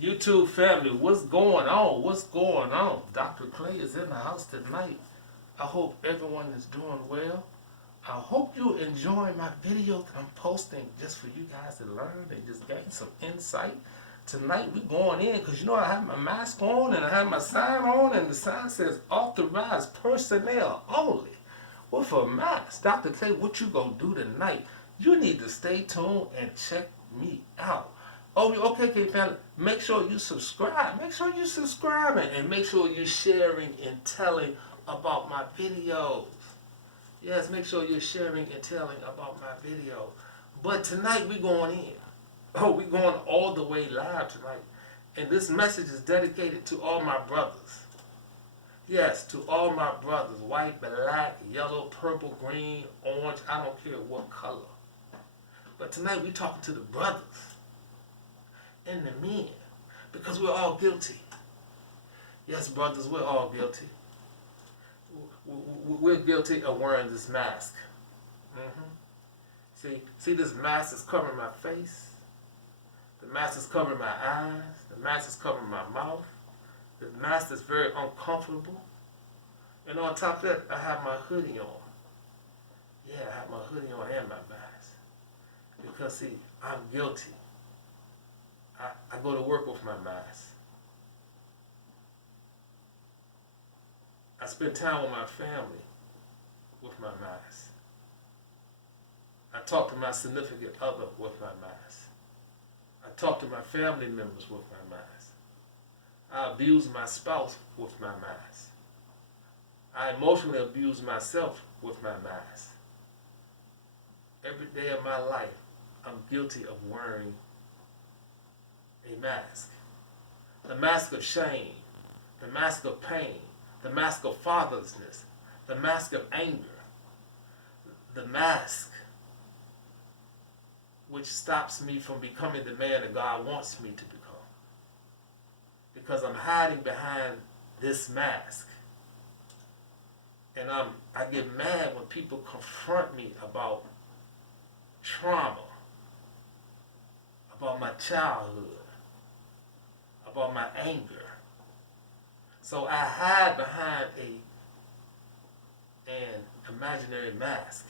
YouTube family, what's going on? What's going on? Dr. Clay is in the house tonight. I hope everyone is doing well. I hope you enjoy my videos that I'm posting just for you guys to learn and just gain some insight. Tonight we going in because you know I have my mask on and I have my sign on and the sign says authorized personnel only with a mask. Dr. Clay, what you gonna do tonight? You need to stay tuned and check me out. Oh, okay, family. Make sure you subscribe. Make sure you subscribing and make sure you're sharing and telling about my videos. Yes, make sure you're sharing and telling about my video. But tonight we going in. Oh, we going all the way live tonight. And this message is dedicated to all my brothers. Yes, to all my brothers. White, black, yellow, purple, green, orange. I don't care what color. But tonight we talking to the brothers and the men. Because we're all guilty. Yes, brothers, we're all guilty. We're guilty of wearing this mask. See, this mask is covering my face. The mask is covering my eyes. The mask is covering my mouth. The mask is very uncomfortable. And on top of that, I have my hoodie on. Yeah, I have my hoodie on and my mask. Because, see, I'm guilty. I go to work with my mask. I spend time with my family with my mask. I talk to my significant other with my mask. I talk to my family members with my mask. I abuse my spouse with my mask. I emotionally abuse myself with my mask. Every day of my life, I'm guilty of wearing a mask. The mask of shame, the mask of pain, the mask of fatherlessness, the mask of anger, the mask which stops me from becoming the man that God wants me to become. Because I'm hiding behind this mask. And I get mad when people confront me about trauma, about my childhood, about my anger. So I hide behind an imaginary mask.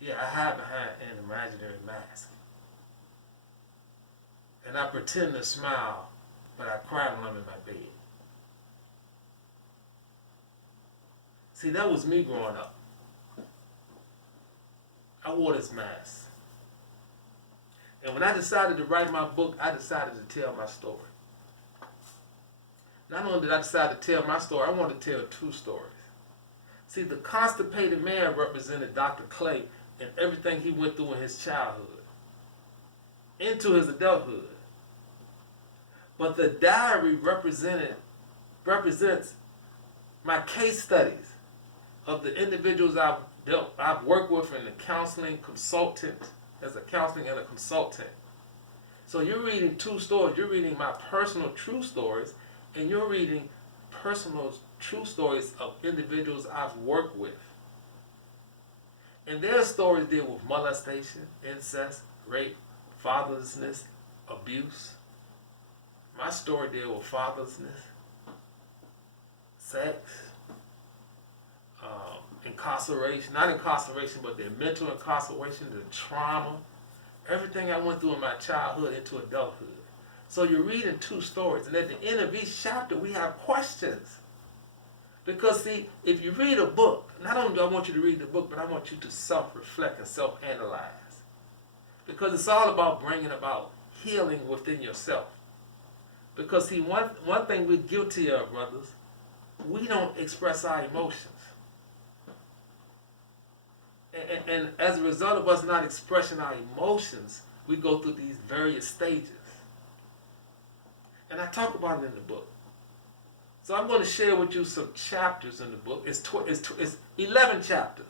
Yeah, I hide behind an imaginary mask. And I pretend to smile, but I cry when I'm in my bed. See, that was me growing up. I wore this mask. And when I decided to write my book, I decided to tell my story. Not only did I decide to tell my story, I wanted to tell two stories. See, the constipated man represented Dr. Clay and everything he went through in his childhood, into his adulthood. But the diary represents my case studies of the individuals I've worked with in the counseling consultant, as a counseling and a consultant. So you're reading two stories. You're reading my personal true stories, and you're reading personal true stories of individuals I've worked with. And their stories deal with molestation, incest, rape, fatherlessness, abuse. My story deals with fatherlessness, sex, incarceration, not incarceration, but the mental incarceration, the trauma, everything I went through in my childhood into adulthood. So you're reading two stories, and at the end of each chapter, we have questions. Because see, if you read a book, not only do I want you to read the book, but I want you to self-reflect and self-analyze. Because it's all about bringing about healing within yourself. Because see, one thing we're guilty of, brothers, we don't express our emotions. And as a result of us not expressing our emotions, we go through these various stages. And I talk about it in the book. So I'm going to share with you some chapters in the book. It's 11 chapters.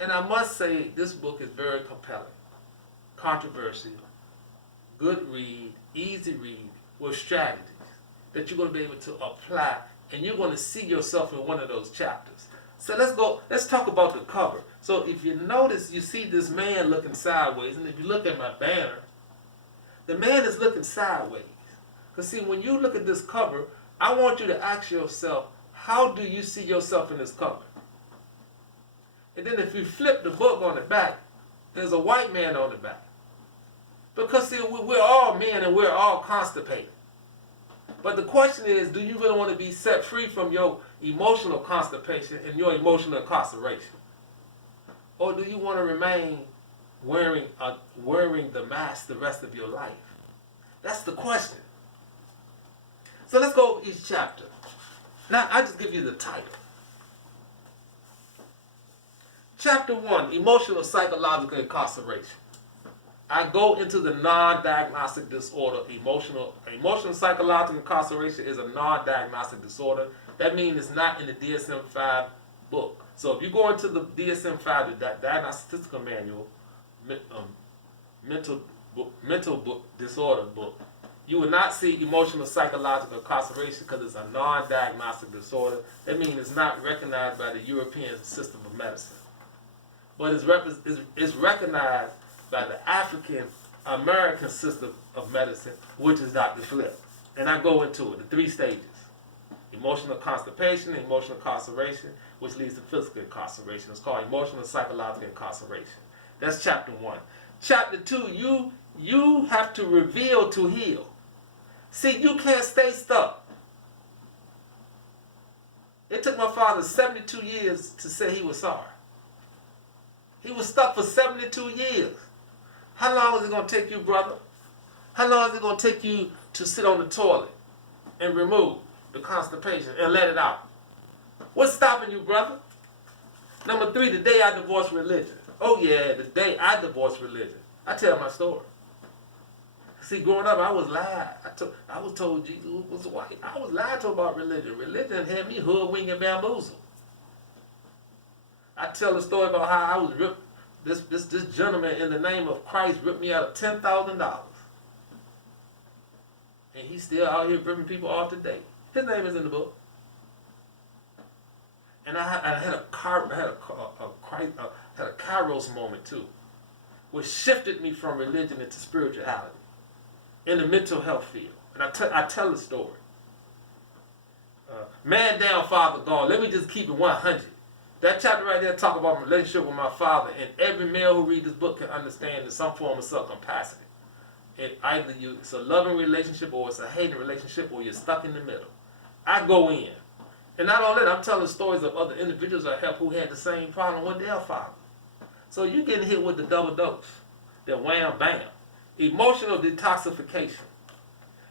And I must say, this book is very compelling, controversial, good read, easy read, with strategies that you're going to be able to apply, and you're going to see yourself in one of those chapters. So let's talk about the cover. So if you notice, you see this man looking sideways, and if you look at my banner, The man is looking sideways. Because see, when you look at this cover, I want you to ask yourself, how do you see yourself in this cover? And then if you flip the book on the back, there's a white man on the back. Because see, we're all men and we're all constipated. But the question is, do you really want to be set free from your emotional constipation and your emotional incarceration? Or do you want to remain wearing the mask the rest of your life? That's the question. So let's go over each chapter. Now, I just give you the title. Chapter 1, Emotional Psychological Incarceration. I go into the non-diagnostic disorder. Emotional psychological incarceration is a non-diagnostic disorder. That means it's not in the DSM-5 book. So if you go into the DSM-5, the Diagnostic Statistical Manual, mental book, disorder book, you will not see emotional psychological incarceration because it's a non-diagnostic disorder. That means it's not recognized by the European system of medicine. But it's recognized by the African American system of medicine, which is Dr. Flip. And I go into it, the 3 stages. Emotional constipation, emotional incarceration, which leads to physical incarceration. It's called emotional psychological incarceration. That's chapter 1. Chapter 2, you have to reveal to heal. See, you can't stay stuck. It took my father 72 years to say he was sorry. He was stuck for 72 years. How long is it going to take you, brother? How long is it going to take you to sit on the toilet and remove the constipation and let it out? What's stopping you, brother? Number 3, the day I divorced religion. Oh yeah, the day I divorced religion. I tell my story. See, growing up, I was lied. I was told Jesus was white. I was lied to about religion. Religion had me hoodwinked and bamboozled. I tell the story about how I was ripped. This gentleman in the name of Christ ripped me out of $10,000. And he's still out here ripping people off today. His name is in the book. And I had a Kairos moment too, which shifted me from religion into spirituality in the mental health field. And I tell the story. Man down, father gone. Let me just keep it 100. That chapter right there talk about my relationship with my father, and every male who reads this book can understand in some form of self-capacity. And either it's a loving relationship or it's a hating relationship or you're stuck in the middle. I go in. And not only that, I'm telling stories of other individuals I helped who had the same problem with their father. So you're getting hit with the double dose. The wham bam. Emotional detoxification.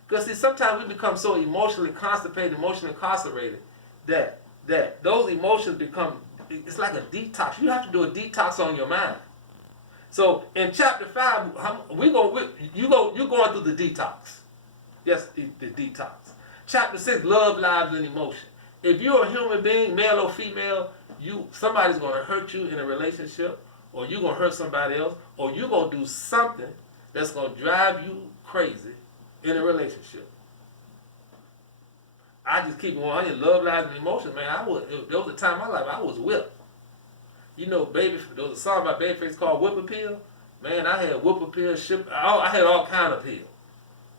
Because see, sometimes we become so emotionally constipated, emotionally incarcerated, that those emotions become, it's like a detox. You have to do a detox on your mind. So in chapter 5, you're going through the detox. Yes, the detox. Chapter 6, love, lives, and emotion. If you're a human being, male or female, somebody's going to hurt you in a relationship, or you're going to hurt somebody else, or you're going to do something that's going to drive you crazy in a relationship. I just keep going on. Love, lives, and emotion, man. There was a time in my life I was whipped. You know, there was a song by Babyface called Whip Appeal. Man, I had Whip Appeal, I had all kind of pills.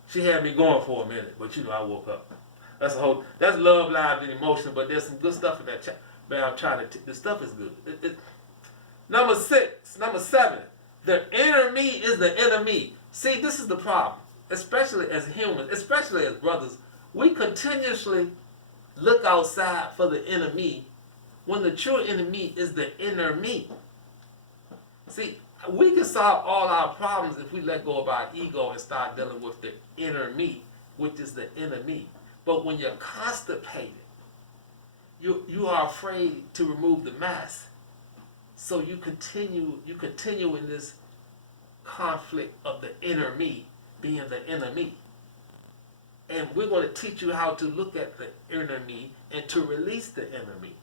She had me going for a minute, but I woke up. That's love, lives, and emotion, but there's some good stuff in that chapter. Man, I'm trying to, the stuff is good. Number 7, the inner me is the enemy. See, this is the problem, especially as humans, especially as brothers. We continuously look outside for the enemy when the true enemy is the inner me. See, we can solve all our problems if we let go of our ego and start dealing with the inner me, which is the enemy. But when you're constipated, you are afraid to remove the mask. So you continue in this conflict of the inner me being the enemy. And we're going to teach you how to look at the inner me and to release the inner me,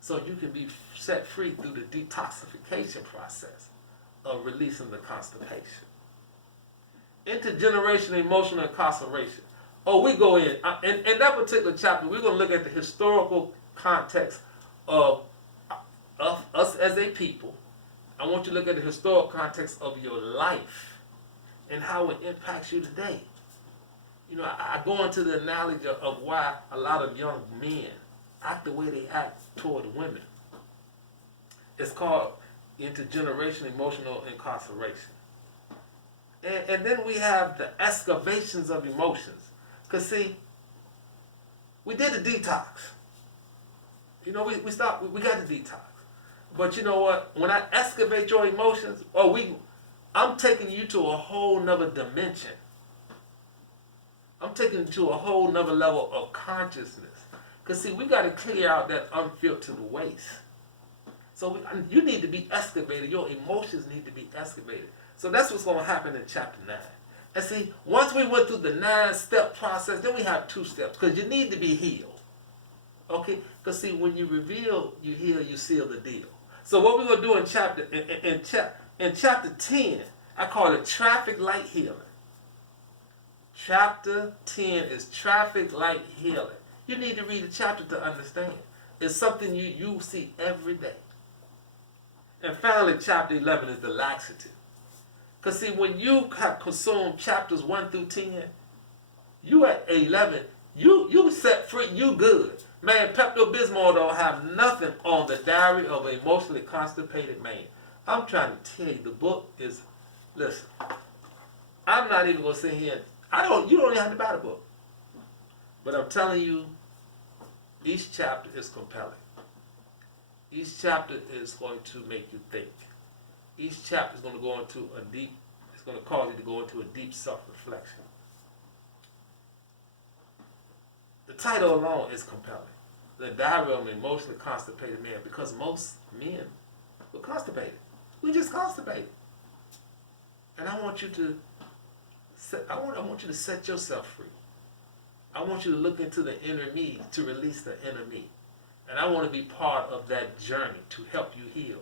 so you can be set free through the detoxification process of releasing the constipation. Intergenerational emotional incarceration. Oh, we go in that particular chapter, we're going to look at the historical context of us as a people. I want you to look at the historical context of your life and how it impacts you today. You know, I go into the analogy of why a lot of young men act the way they act toward women. It's called intergenerational emotional incarceration. And then we have the excavations of emotions. Because, see, we did the detox. You know, we got the detox. But you know what? When I excavate your emotions, I'm taking you to a whole nother dimension. I'm taking you to a whole nother level of consciousness. Because, see, we got to clear out that unfiltered waste. So you need to be excavated. Your emotions need to be excavated. So that's what's going to happen in chapter 9. And see, once we went through the 9-step process, then we have 2 steps. Because you need to be healed. Okay? Because, see, when you reveal, you heal, you seal the deal. So what we're going to do in chapter 10, I call it traffic light healing. Chapter 10 is traffic light healing. You need to read the chapter to understand. It's something you see every day. And finally, chapter 11 is the laxative. Because see, when you have consumed chapters 1 through 10, you at 11, you set free, you good. Man, Pepto-Bismol don't have nothing on the diary of an emotionally constipated man. I'm trying to tell you, the book is, listen, I'm not even going to sit here, you don't even have to buy the book. But I'm telling you, each chapter is compelling. Each chapter is going to make you think. Each chapter is going to go into it's going to cause you to go into a deep self-reflection. The title alone is compelling. The Diary of an Emotionally Constipated Man, because most men were constipated. We just constipated. And I want you to set yourself free. I want you to look into the inner me to release the inner me. And I want to be part of that journey to help you heal.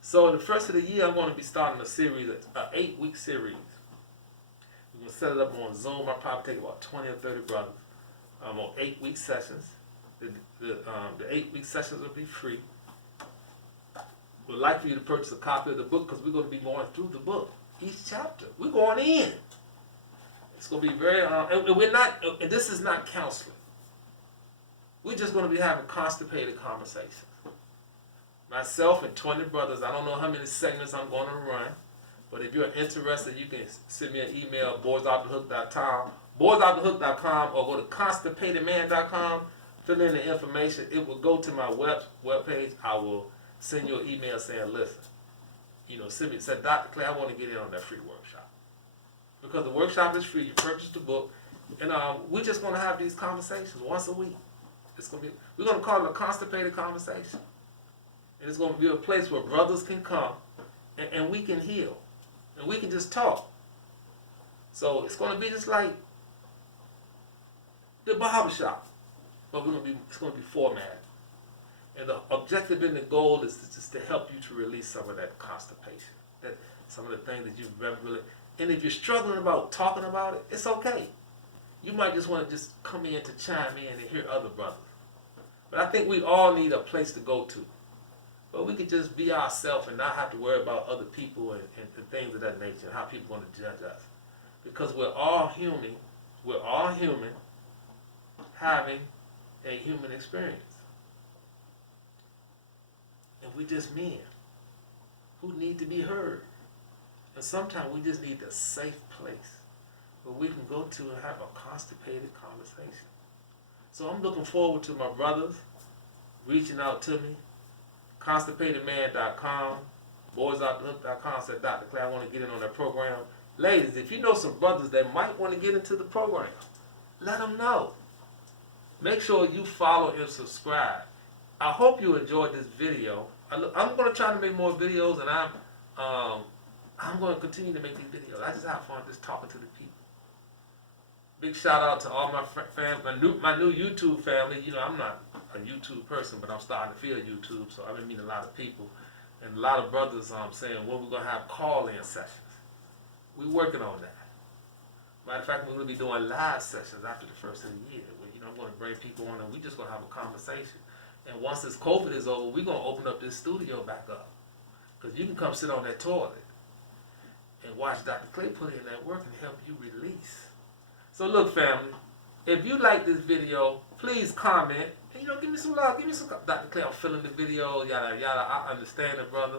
So the first of the year, I'm going to be starting a series, an 8-week series. We're going to set it up on Zoom. I'll probably take about 20 or 30 brothers. On 8-week sessions. The 8-week sessions will be free. We'd like for you to purchase a copy of the book because we're going to be going through the book. Each chapter. We're going in. It's going to be very, and this is not counseling. We're just going to be having constipated conversations. Myself and 20 brothers, I don't know how many segments I'm going to run, but if you're interested, you can send me an email, boysoffthehook.com, boysoffthehook.com, or go to constipatedman.com, fill in the information. It will go to my webpage. I will send you an email saying, listen, send me, say, Dr. Clay, I want to get in on that free workshop. Because the workshop is free, you purchase the book, and we're just going to have these conversations once a week. We're going to call it a constipated conversation. And it's going to be a place where brothers can come and we can heal. And we can just talk. So it's going to be just like the barbershop. But it's going to be formatted. And the objective and the goal is just to help you to release some of that constipation. Some of the things that you've really... And if you're struggling about talking about it, it's okay. You might just want to just come in to chime in and hear other brothers. But I think we all need a place to go to. But we could just be ourselves and not have to worry about other people and things of that nature and how people are going to judge us. Because we're all human. We're all human having a human experience. And we're just men who need to be heard. And sometimes we just need a safe place where we can go to and have a constipated conversation. So I'm looking forward to my brothers reaching out to me. Constipatedman.com, boysoffthehook.com, said, Dr. Clay, I want to get in on that program. Ladies, if you know some brothers that might want to get into the program, let them know. Make sure you follow and subscribe. I hope you enjoyed this video. I'm going to try to make more videos, and I'm going to continue to make these videos. I just have fun just talking to the people. Big shout out to all my my new YouTube family. I'm not a YouTube person, but I'm starting to feel YouTube, so I've been meeting a lot of people. And a lot of brothers saying, well, we're going to have call-in sessions. We're working on that. Matter of fact, we're going to be doing live sessions after the first of the year. Where, I'm going to bring people on, and we're just going to have a conversation. And once this COVID is over, we're going to open up this studio back up. Because you can come sit on that toilet. And watch Dr. Clay put in that work and help you release. So look, family, if you like this video, please comment. And, give me some love. Give me some, Dr. Clay, I'm feeling the video, yada, yada. I understand it, brother.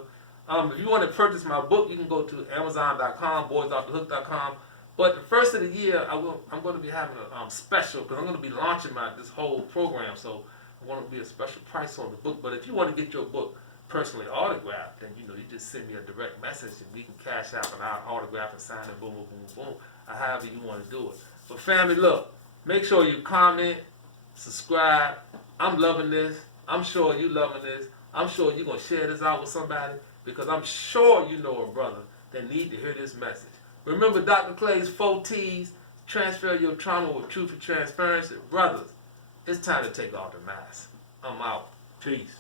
If you want to purchase my book, you can go to Amazon.com, boysoffthehook.com. But the first of the year, I'm going to be having a special, because I'm going to be launching this whole program. So I'm going to be a special price on the book. But if you want to get your book personally autographed, then you just send me a direct message and we can cash out and I'll autograph and sign it, boom, boom, boom, boom, however you want to do it. But family, look, make sure you comment, subscribe. I'm loving this. I'm sure you loving this. I'm sure you're going to share this out with somebody, because I'm sure you know a brother that need to hear this message. Remember Dr. Clay's 4 T's, transfer your trauma with truth and transparency. Brothers, it's time to take off the mask. I'm out. Peace.